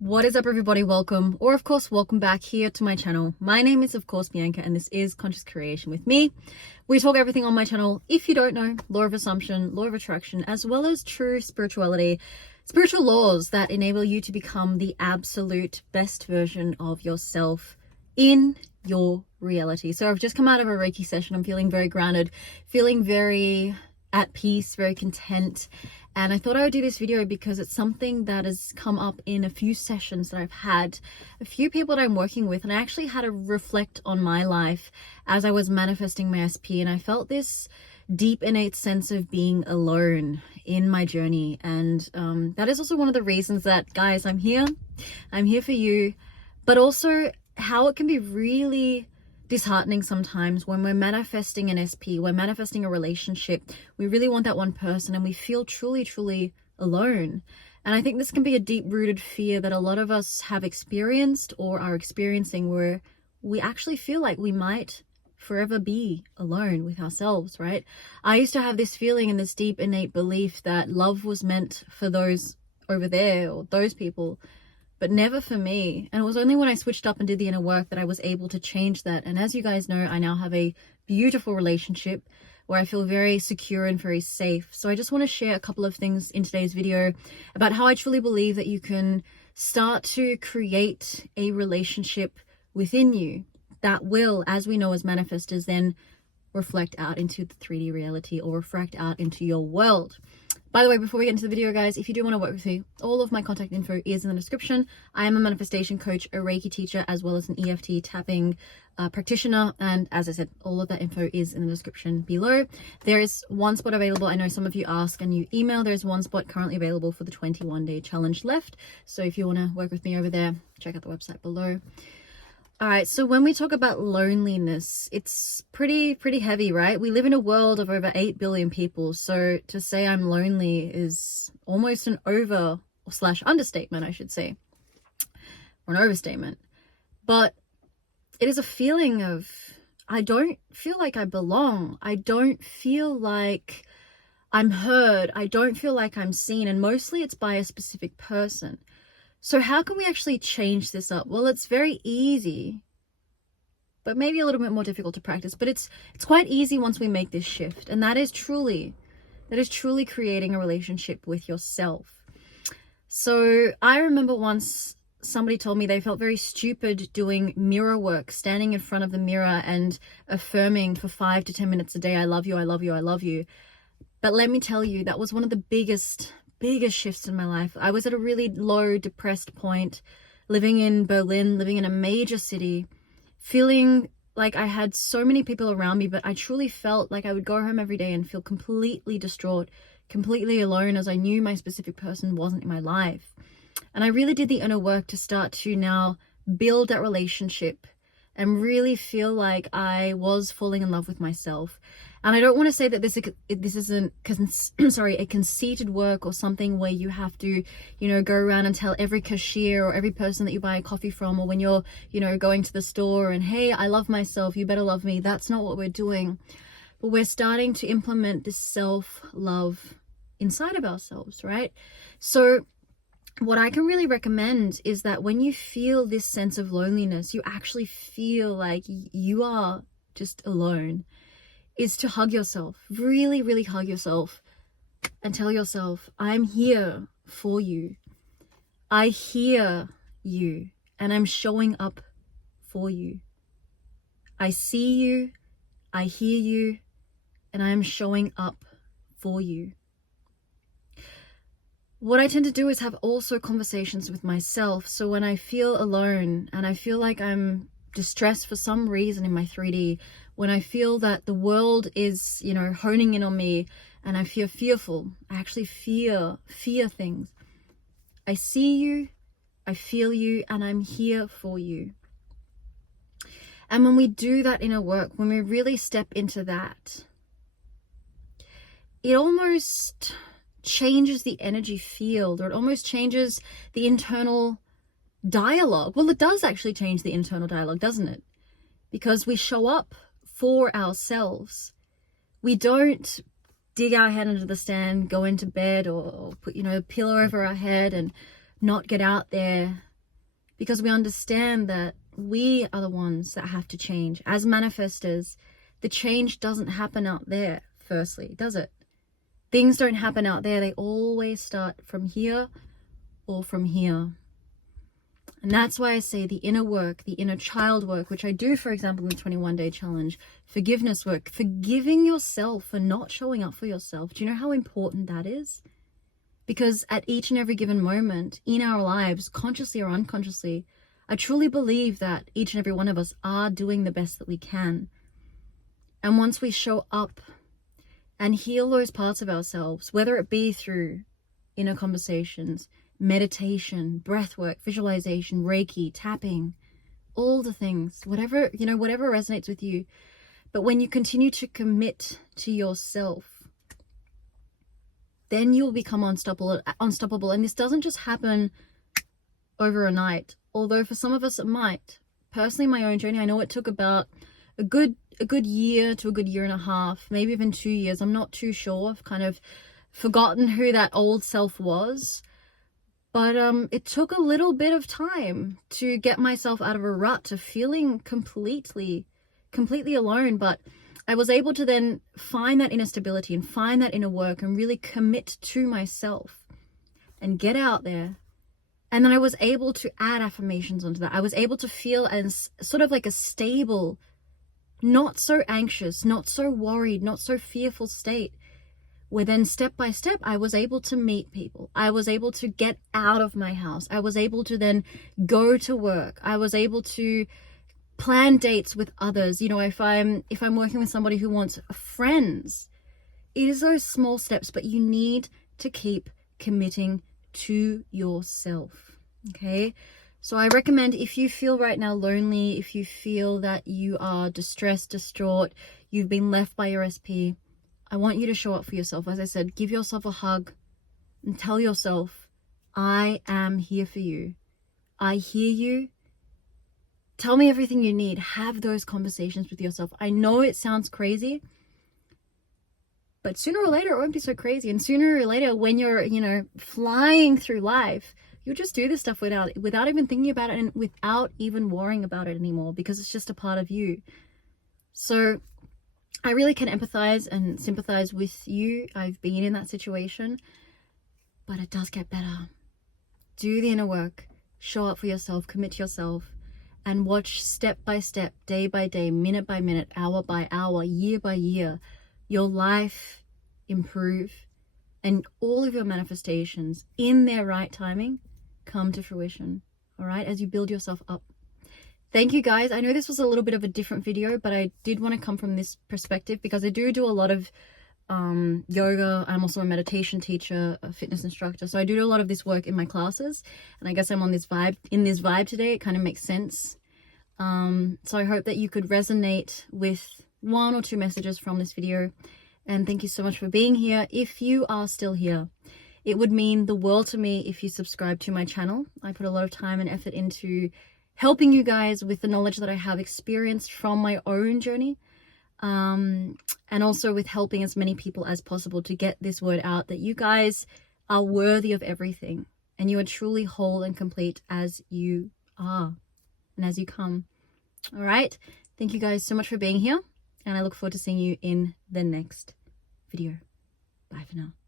What is up, everybody? Welcome, or of course welcome back here to my channel. My name is of course Bianca and this is Conscious Creation with me. We talk everything on my channel, if you don't know, law of assumption, law of attraction, as well as true spirituality, spiritual laws that enable you to become the absolute best version of yourself in your reality. So I've just come out of a Reiki session. I'm feeling very grounded, feeling very at peace, very content. And I thought I would do this video because it's something that has come up in a few sessions that I've had, a few people that I'm working with, and I actually had to reflect on my life as I was manifesting my SP, and I felt this deep innate sense of being alone in my journey. And that is also one of the reasons that, guys, I'm here for you, but also how it can be really disheartening sometimes when we're manifesting an SP, we're manifesting a relationship, we really want that one person and we feel truly alone. And I think this can be a deep rooted fear that a lot of us have experienced or are experiencing, where we actually feel like we might forever be alone with ourselves, right? I used to have this feeling and this deep innate belief that love was meant for those over there or those people, but never for me. And it was only when I switched up and did the inner work that I was able to change that. And as you guys know, I now have a beautiful relationship where I feel very secure and very safe. So I just want to share a couple of things in today's video about how I truly believe that you can start to create a relationship within you that will, as we know as manifestors, then reflect out into the 3D reality or reflect out into your world. By the way, before we get into the video, guys, if you do want to work with me, all of my contact info is in the description. I am a manifestation coach, a Reiki teacher, as well as an EFT tapping practitioner. And as I said, all of that info is in the description below. There is one spot available. I know some of you ask and you email. There's one spot currently available for the 21-day challenge left. So if you want to work with me over there, check out the website below. All right, so when we talk about loneliness, it's pretty heavy, right? We live in a world of over 8 billion people. So to say I'm lonely is almost an understatement, I should say, or an overstatement. But it is a feeling of, I don't feel like I belong. I don't feel like I'm heard. I don't feel like I'm seen. And mostly it's by a specific person. So how can we actually change this up? Well, it's very easy, but maybe a little bit more difficult to practice, but it's quite easy once we make this shift. And that is truly creating a relationship with yourself. So I remember once somebody told me they felt very stupid doing mirror work, standing in front of the mirror and affirming for 5 to 10 minutes a day, I love you, I love you, I love you. But let me tell you, that was one of the biggest shifts in my life. I was at a really low, depressed point, living in Berlin, living in a major city, feeling like I had so many people around me, but I truly felt like I would go home every day and feel completely distraught, completely alone, as I knew my specific person wasn't in my life. And I really did the inner work to start to now build that relationship and really feel like I was falling in love with myself. And I don't want to say that this isn't a conceited work or something where you have to, go around and tell every cashier or every person that you buy a coffee from, or when you're, going to the store and, hey, I love myself, you better love me. That's not what we're doing. But we're starting to implement this self-love inside of ourselves, right? So what I can really recommend is that when you feel this sense of loneliness, you actually feel like you are just alone, is to hug yourself, really hug yourself and tell yourself, I'm here for you. I hear you and I'm showing up for you. I see you, I hear you, and I am showing up for you. What I tend to do is have also conversations with myself. So when I feel alone and I feel like I'm distressed for some reason in my 3D, when I feel that the world is, honing in on me and I feel fearful, I actually fear things. I see you, I feel you, and I'm here for you. And when we do that inner work, when we really step into that, it almost changes the energy field, or it almost changes the internal dialogue. Well, it does actually change the internal dialogue, doesn't it? Because we show up for ourselves. We don't dig our head under the sand, go into bed, or put, a pillow over our head and not get out there because we understand that we are the ones that have to change. As manifestors, the change doesn't happen out there, firstly, does it? Things don't happen out there. They always start from here or from here. And that's why I say the inner work, the inner child work, which I do, for example, in the 21-day challenge, forgiveness work, forgiving yourself for not showing up for yourself. Do you know how important that is? Because at each and every given moment in our lives, consciously or unconsciously, I truly believe that each and every one of us are doing the best that we can. And once we show up and heal those parts of ourselves, whether it be through inner conversations, meditation, breath work, visualization, Reiki, tapping, all the things, whatever, whatever resonates with you. But when you continue to commit to yourself, then you'll become unstoppable. And this doesn't just happen over a night, although for some of us it might. Personally, my own journey, I know it took about a good year to a good year and a half, maybe even 2 years. I'm not too sure. I've kind of forgotten who that old self was. But it took a little bit of time to get myself out of a rut of feeling completely alone. But I was able to then find that inner stability and find that inner work and really commit to myself and get out there. And then I was able to add affirmations onto that. I was able to feel as sort of like a stable, not so anxious, not so worried, not so fearful state, where then step by step, I was able to meet people. I was able to get out of my house. I was able to then go to work. I was able to plan dates with others. If I'm working with somebody who wants friends, it is those small steps, but you need to keep committing to yourself. Okay. So I recommend, if you feel right now lonely, if you feel that you are distressed, distraught, you've been left by your SP, I want you to show up for yourself. As I said, give yourself a hug and tell yourself, I am here for you. I hear you. Tell me everything you need. Have those conversations with yourself. I know it sounds crazy, but sooner or later it won't be so crazy. And sooner or later, when you're, flying through life, you'll just do this stuff without even thinking about it and without even worrying about it anymore, because it's just a part of you. So I really can empathize and sympathize with you. I've been in that situation, but it does get better. Do the inner work, show up for yourself, commit to yourself, and watch step by step, day by day, minute by minute, hour by hour, year by year, your life improve and all of your manifestations in their right timing come to fruition. All right, as you build yourself up. Thank you guys. I know this was a little bit of a different video, but I did want to come from this perspective because I do a lot of yoga. I'm also a meditation teacher, a fitness instructor. So I do a lot of this work in my classes, and I guess I'm on this vibe today. It kind of makes sense. So I hope that you could resonate with 1 or 2 messages from this video. And thank you so much for being here. If you are still here, it would mean the world to me if you subscribe to my channel. I put a lot of time and effort into helping you guys with the knowledge that I have experienced from my own journey, and also with helping as many people as possible to get this word out that you guys are worthy of everything and you are truly whole and complete as you are and as you come. All right. Thank you guys so much for being here, and I look forward to seeing you in the next video. Bye for now.